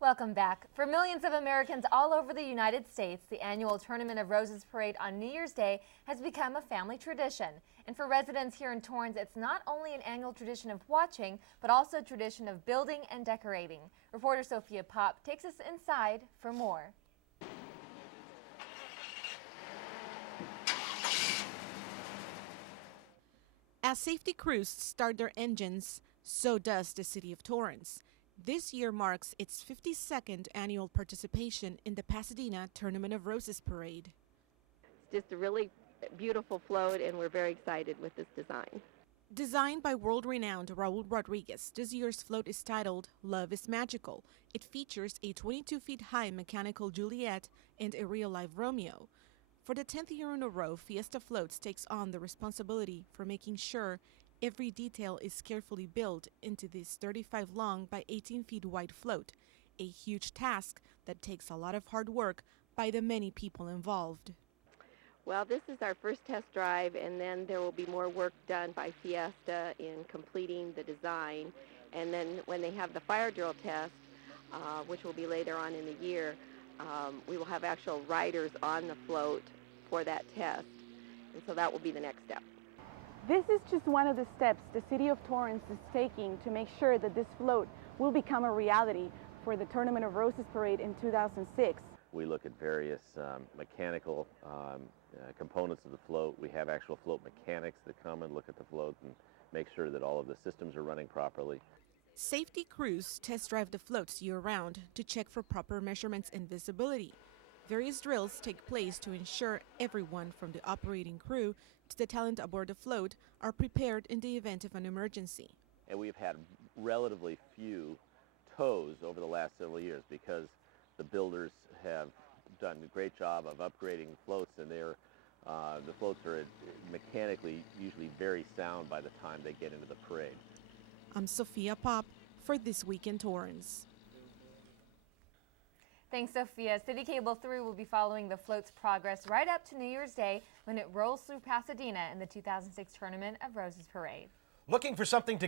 Welcome back. For millions of Americans all over the United States, the annual Tournament of Roses parade on New Year's Day has become a family tradition. And for residents here in Torrance, it's not only an annual tradition of watching, but also a tradition of building and decorating. Reporter Sophia Pop takes us inside for more. As safety crews start their engines, so does the city of Torrance. This year marks its 52nd annual participation in the Pasadena Tournament of Roses Parade. It's just a really beautiful float, and we're very excited with this design. Designed by world-renowned Raul Rodriguez, this year's float is titled Love is Magical. It features a 22-feet-high mechanical Juliet and a real-life Romeo. For the 10th year in a row, Fiesta Floats takes on the responsibility for making sure every detail is carefully built into this 35-long by 18-feet wide float, a huge task that takes a lot of hard work by the many people involved. Well, this is our first test drive, and then there will be more work done by Fiesta in completing the design. And then when they have the fire drill test, which will be later on in the year, we will have actual riders on the float for that test. And so that will be the next step. This is just one of the steps the City of Torrance is taking to make sure that this float will become a reality for the Tournament of Roses Parade in 2006. We look at various mechanical components of the float. We have actual float mechanics that come and look at the float and make sure that all of the systems are running properly. Safety crews test drive the floats year-round to check for proper measurements and visibility. Various drills take place to ensure everyone from the operating crew to the talent aboard the float are prepared in the event of an emergency. And we've had relatively few tows over the last several years because the builders have done a great job of upgrading floats, and the floats are mechanically usually very sound by the time they get into the parade. I'm Sophia Pop for This Week in Torrance. Thanks, Sophia. City Cable 3 will be following the float's progress right up to New Year's Day when it rolls through Pasadena in the 2006 Tournament of Roses Parade. Looking for something to